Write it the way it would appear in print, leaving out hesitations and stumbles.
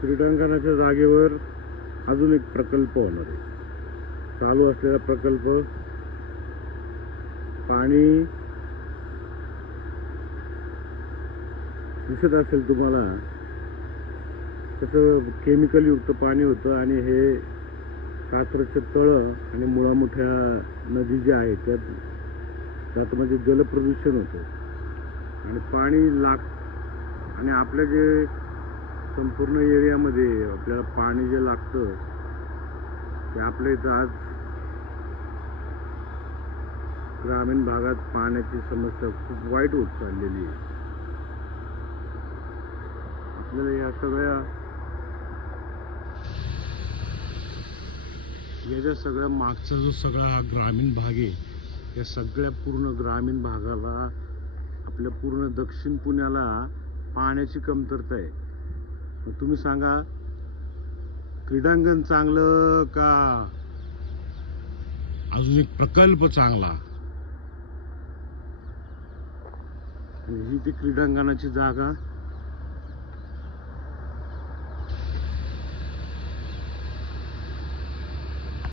क्रीडांगणाच्या जागेवर अजून एक प्रकल्प होणार आहे. चालू असलेला प्रकल्प पाणी दिसत असेल तुम्हाला, तसं केमिकल युक्त पाणी होतं आणि हे कात्रजचे तळं आणि मुळामुठ्या नदी ज्या आहेत त्यात म्हणजे जलप्रदूषण होतं आणि पाणी आणि आपल्या जे संपूर्ण एरियामध्ये आपल्याला पाणी जे लागतं ते आपल्या इथं आज ग्रामीण भागात पाण्याची समस्या खूप वाईट होत चाललेली आहे. आपल्याला या सगळ्या मागचा जो सगळा हा ग्रामीण भाग आहे, या सगळ्या पूर्ण ग्रामीण भागाला, आपल्या पूर्ण दक्षिण पुण्याला पाण्याची कमतरता आहे. मग तुम्ही सांगा, क्रीडांगण चांगलं का अजून एक प्रकल्प चांगला? ही ती क्रीडांगणाची जागा